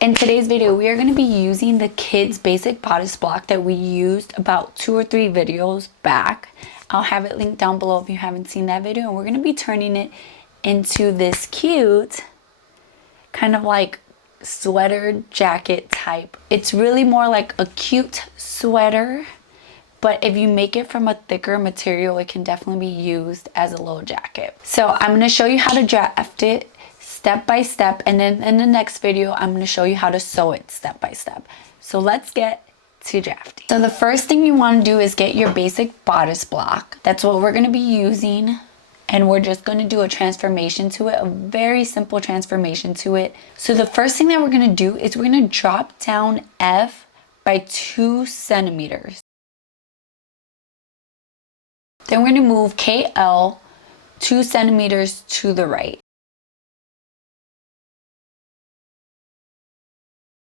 In today's video, we are going to be using the kids basic bodice block that we used about 2 or 3 videos back. I'll have it linked down below if you haven't seen that video, and we're going to be turning it into this cute kind of like sweater jacket type. It's really more like a cute sweater, but if you make it from a thicker material, it can definitely be used as a little jacket. So I'm going to show you how to draft it step by step, and then in the next video I'm going to show you how to sew it step by step. So let's get to drafting. So the first thing you want to do is get your basic bodice block. That's what we're going to be using, and we're just going to do a transformation to it, a very simple transformation to it. So the first thing that we're going to do is we're going to drop down F by 2 centimeters. Then we're going to move KL 2 centimeters to the right.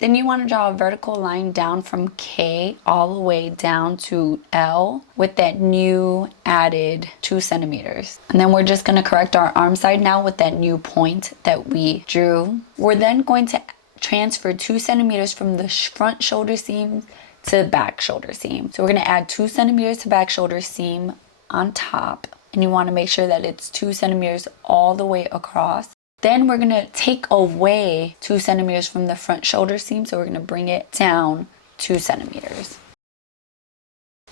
Then you want to draw a vertical line down from K all the way down to L with that new added 2 centimeters. And then we're just going to correct our arm side now with that new point that we drew. We're then going to transfer 2 centimeters from the front shoulder seam to the back shoulder seam. So we're going to add 2 centimeters to back shoulder seam on top. And you want to make sure that it's 2 centimeters all the way across. Then we're going to take away 2 centimeters from the front shoulder seam, so we're going to bring it down 2 centimeters.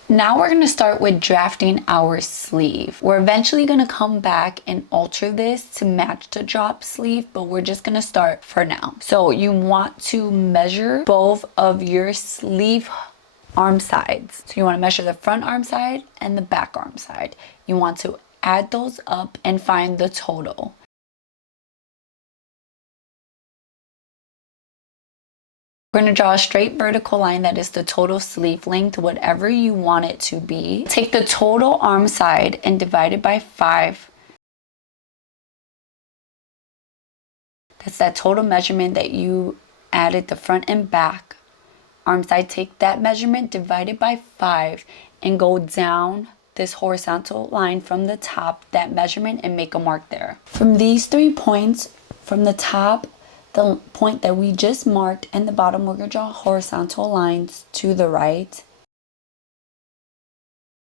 Now we're going to start with drafting our sleeve. We're eventually going to come back and alter this to match the drop sleeve, but we're just going to start for now. So you want to measure both of your sleeve arm sides. So you want to measure the front arm side and the back arm side. You want to add those up and find the total. We're going to draw a straight vertical line that is the total sleeve length, whatever you want it to be. Take the total arm side and divide it by 5. That's that total measurement that you added the front and back arm side. Take that measurement, divide it by 5, and go down this horizontal line from the top, that measurement, and make a mark there. From these 3 points, from the top, the point that we just marked, and the bottom, we're going to draw horizontal lines to the right.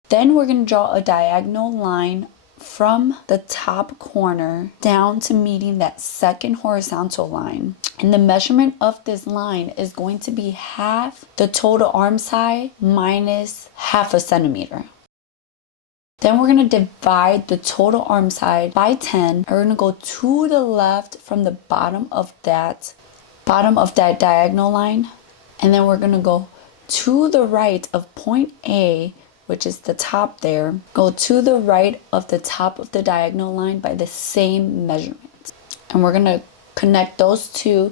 Then we're going to draw a diagonal line from the top corner down to meeting that second horizontal line. And the measurement of this line is going to be half the total arm side minus half a centimeter. Then we're going to divide the total arm side by 10. We're going to go to the left from the bottom of that diagonal line. And then we're going to go to the right of point A, which is the top there. Go to the right of the top of the diagonal line by the same measurement. And we're going to connect those two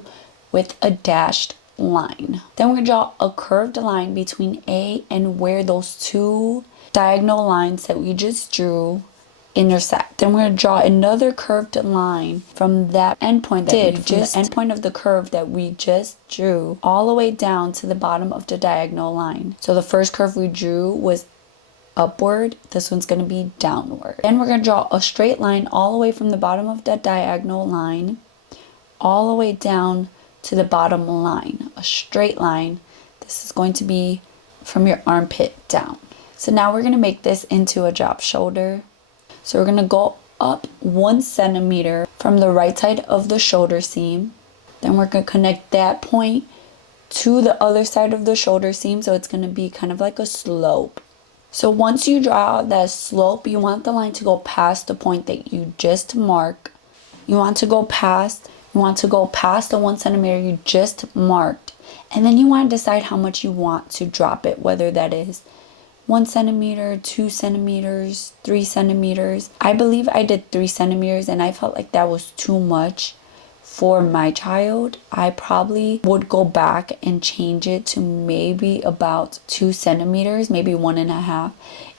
with a dashed line. Then we're going to draw a curved line between A and where those two diagonal lines that we just drew intersect. Then we're going to draw another curved line from that endpoint endpoint of the curve that we just drew all the way down to the bottom of the diagonal line. So the first curve we drew was upward, this one's going to be downward. Then we're going to draw a straight line all the way from the bottom of that diagonal line all the way down to the bottom line, a straight line. This is going to be from your armpit down. So now we're going to make this into a drop shoulder. So we're going to go up 1 centimeter from the right side of the shoulder seam. Then we're going to connect that point to the other side of the shoulder seam, so it's going to be kind of like a slope. So once you draw that slope, you want the line to go past the point that you just marked. You want to go past the 1 centimeter you just marked. And then you want to decide how much you want to drop it, whether that is 1 centimeter, 2 centimeters, 3 centimeters. I believe I did 3 centimeters, and I felt like that was too much for my child. I probably would go back and change it to maybe about 2 centimeters, maybe 1.5.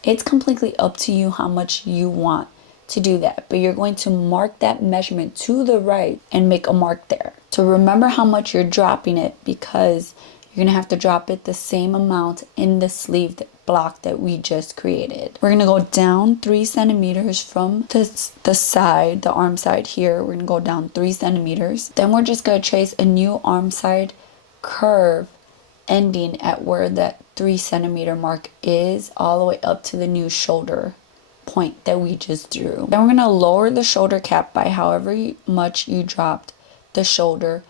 It's completely up to you how much you want to do that, but you're going to mark that measurement to the right and make a mark there. So remember how much you're dropping it, because you're going to have to drop it the same amount in the sleeve block that we just created. We're going to go down 3 centimeters from the side, the arm side here. We're going to go down 3 centimeters. Then we're just going to trace a new arm side curve ending at where that 3 centimeter mark is, all the way up to the new shoulder point that we just drew. Then we're going to lower the shoulder cap by however much you dropped the shoulder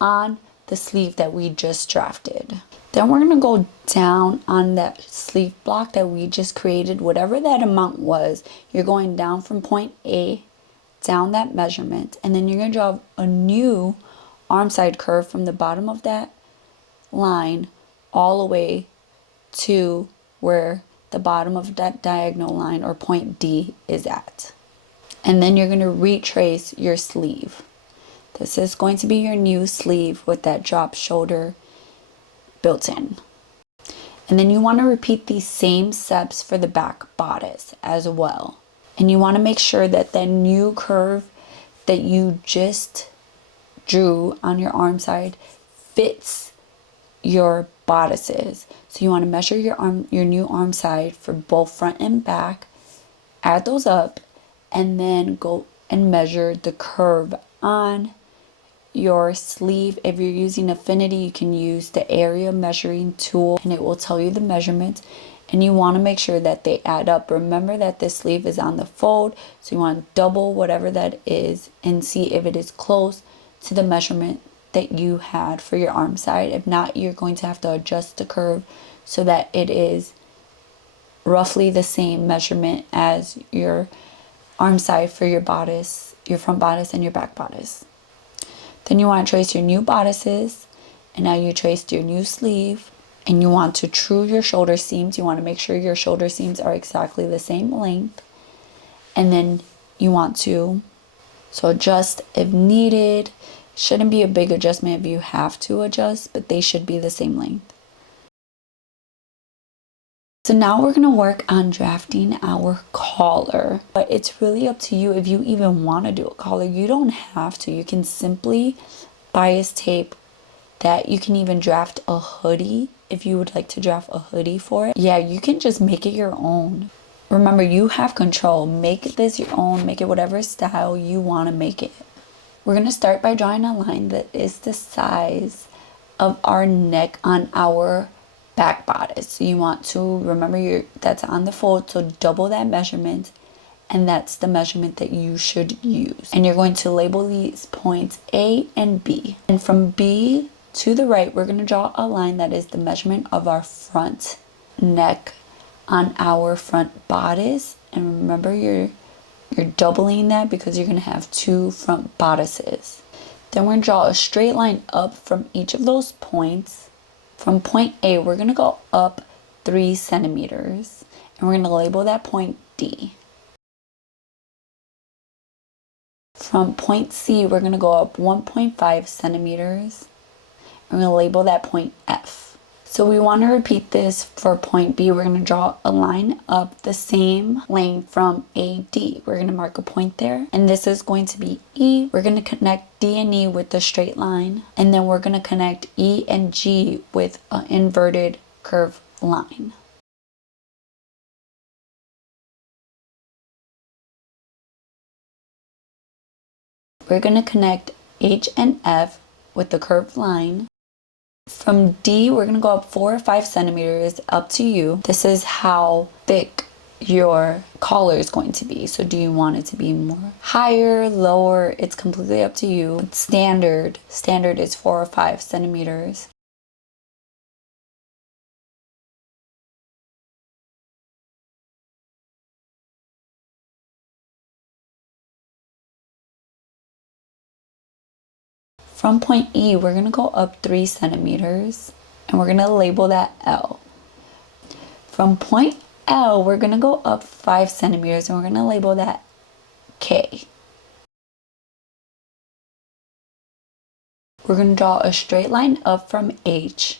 on the sleeve that we just drafted. Then we're going to go down on that sleeve block that we just created, whatever that amount was. You're going down from point A, down that measurement, and then you're going to draw a new arm side curve from the bottom of that line all the way to where the bottom of that diagonal line or point D is at. And then you're going to retrace your sleeve. This is going to be your new sleeve with that drop shoulder built in. And then you want to repeat these same steps for the back bodice as well. And you want to make sure that that new curve that you just drew on your arm side fits your bodices. So you want to measure your new arm side for both front and back, add those up, and then go and measure the curve on your sleeve. If you're using Affinity, you can use the area measuring tool and it will tell you the measurements, and you want to make sure that they add up. Remember that this sleeve is on the fold, so you want to double whatever that is and see if it is close to the measurement that you had for your arm side. If not, you're going to have to adjust the curve so that it is roughly the same measurement as your arm side for your bodice, your front bodice and your back bodice. Then you want to trace your new bodices, and now you traced your new sleeve, and you want to true your shoulder seams. You want to make sure your shoulder seams are exactly the same length, and then you want to adjust if needed. Shouldn't be a big adjustment if you have to adjust, but they should be the same length. So now we're going to work on drafting our collar, but it's really up to you if you even want to do a collar. You don't have to. You can simply bias tape that. You can even draft a hoodie if you would like to draft a hoodie for it. Yeah, you can just make it your own. Remember, you have control. Make this your own. Make it whatever style you want to make it. We're going to start by drawing a line that is the size of our neck on our back bodice. So you want to remember that's on the fold, so double that measurement, and that's the measurement that you should use. And you're going to label these points A and B. And from B to the right, we're going to draw a line that is the measurement of our front neck on our front bodice. And remember, you're doubling that because you're going to have 2 front bodices. Then we're going to draw a straight line up from each of those points. From point A, we're going to go up 3 centimeters, and we're going to label that point D. From point C, we're going to go up 1.5 centimeters, and we're going to label that point F. So we want to repeat this for point B. We're going to draw a line up the same length from AD. We're going to mark a point there, and this is going to be E. We're going to connect D and E with the straight line, and then we're going to connect E and G with an inverted curve line. We're going to connect H and F with the curved line. From D, we're going to go up 4 or 5 centimeters, up to you. This is how thick your collar is going to be. So do you want it to be more higher, lower? It's completely up to you. But standard is 4 or 5 centimeters. From point E, we're going to go up 3 centimeters, and we're going to label that L. From point L, we're going to go up 5 centimeters, and we're going to label that K. We're going to draw a straight line up from H,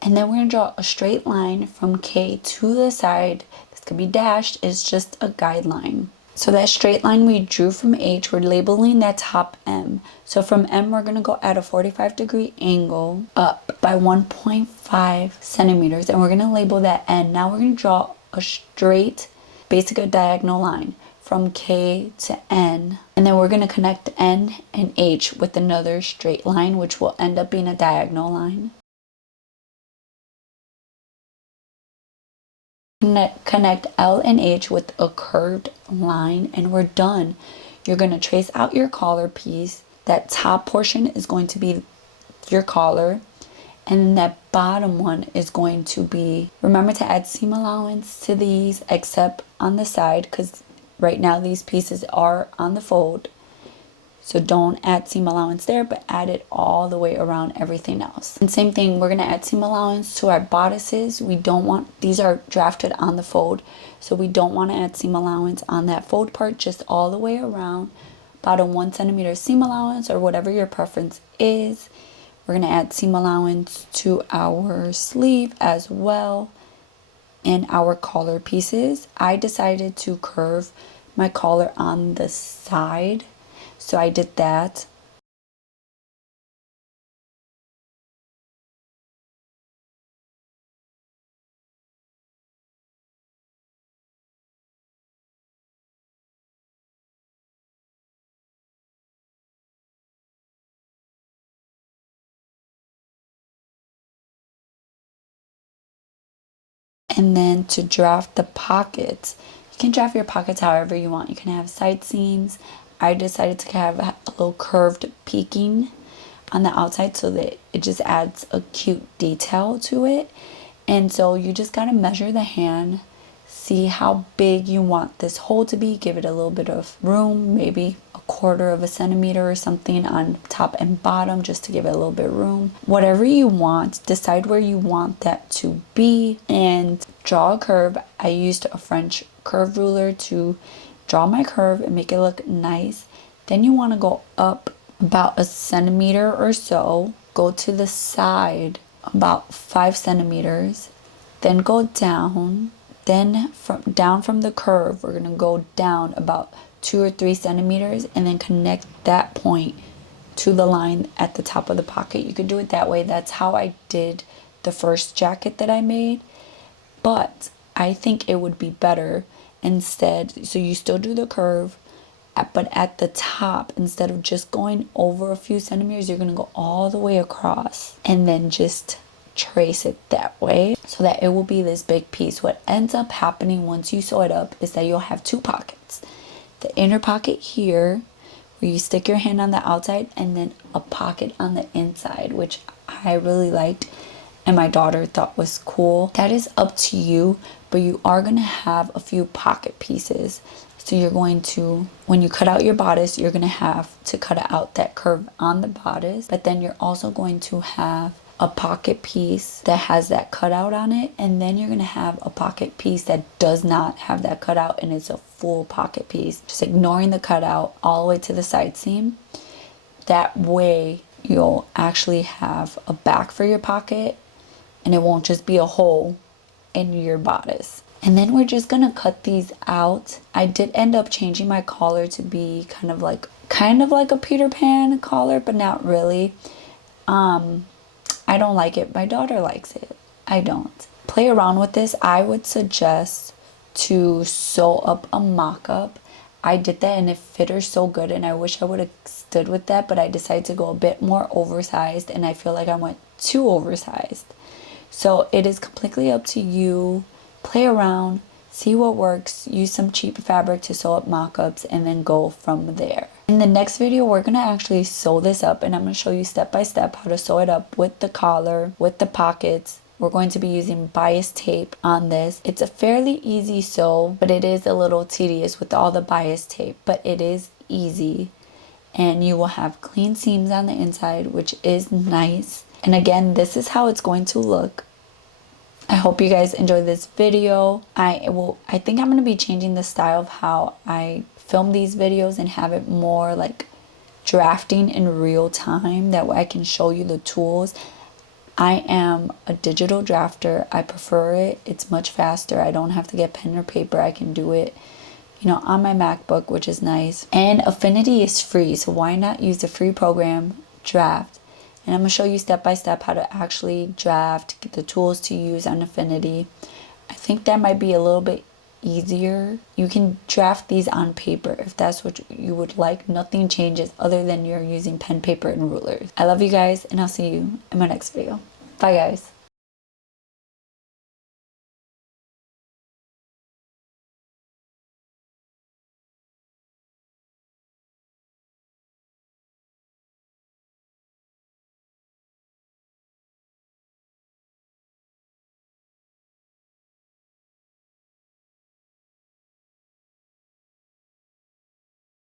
and then we're going to draw a straight line from K to the side. This could be dashed, it's just a guideline. So that straight line we drew from H, we're labeling that top M. So from M, we're going to go at a 45-degree angle up by 1.5 centimeters. And we're going to label that N. Now we're going to draw a straight, basically a diagonal line from K to N. And then we're going to connect N and H with another straight line, which will end up being a diagonal line. Connect L and H with a curved line, and we're done. You're going to trace out your collar piece. That top portion is going to be your collar, and that bottom one is going to be, remember to add seam allowance to these except on the side, because right now these pieces are on the fold. So don't add seam allowance there, but add it all the way around everything else. And same thing, we're going to add seam allowance to our bodices. We don't want, these are drafted on the fold, so we don't want to add seam allowance on that fold part, just all the way around. About a 1 centimeter seam allowance, or whatever your preference is. We're going to add seam allowance to our sleeve as well, and our collar pieces. I decided to curve my collar on the side, so I did that. And then to draft the pockets, you can draft your pockets however you want. You can have side seams. I decided to have a little curved peaking on the outside so that it just adds a cute detail to it. And so you just got to measure the hand, see how big you want this hole to be, give it a little bit of room, maybe a 1/4 of a centimeter or something on top and bottom, just to give it a little bit of room. Whatever you want, decide where you want that to be and draw a curve. I used a French curve ruler to draw my curve and make it look nice. Then you want to go up about a centimeter or so, go to the side about 5 centimeters, then go down. Then down from the curve, we're going to go down about 2 or 3 centimeters and then connect that point to the line at the top of the pocket. You could do it that way. That's how I did the first jacket that I made. But I think it would be better instead. So you still do the curve, but at the top, instead of just going over a few centimeters, you're going to go all the way across and then just trace it that way so that it will be this big piece. What ends up happening once you sew it up is that you'll have 2 pockets. The inner pocket here where you stick your hand on the outside, and then a pocket on the inside, which I really liked and my daughter thought was cool. That is up to you, but you are going to have a few pocket pieces. So you're going to, when you cut out your bodice, you're going to have to cut out that curve on the bodice, but then you're also going to have a pocket piece that has that cutout on it, and then you're going to have a pocket piece that does not have that cutout and it's a full pocket piece, just ignoring the cutout all the way to the side seam. That way you'll actually have a back for your pocket and it won't just be a hole in your bodice. And then we're just gonna cut these out. I did end up changing my collar to be kind of like a Peter Pan collar, but not really. I don't like it. My daughter likes it. I don't. Play around with this. I would suggest to sew up a mock-up. I did that and it fit her so good, and I wish I would have stood with that, but I decided to go a bit more oversized, and I feel like I went too oversized. So it is completely up to you. Play around, see what works, use some cheap fabric to sew up mock-ups, and then go from there. In the next video, we're going to actually sew this up, and I'm going to show you step by step how to sew it up with the collar, with the pockets. We're going to be using bias tape on this. It's a fairly easy sew, but it is a little tedious with all the bias tape, but it is easy. And you will have clean seams on the inside, which is nice. And again, this is how it's going to look. I hope you guys enjoyed this video. I think I'm going to be changing the style of how I film these videos and have it more like drafting in real time. That way I can show you the tools. I am a digital drafter. I prefer it. It's much faster. I don't have to get pen or paper. I can do it on my MacBook, which is nice. And Affinity is free, so why not use the free program Draft? And I'm going to show you step by step how to actually draft, get the tools to use on Affinity. I think that might be a little bit easier. You can draft these on paper if that's what you would like. Nothing changes other than you're using pen, paper, and rulers. I love you guys, and I'll see you in my next video. Bye, guys.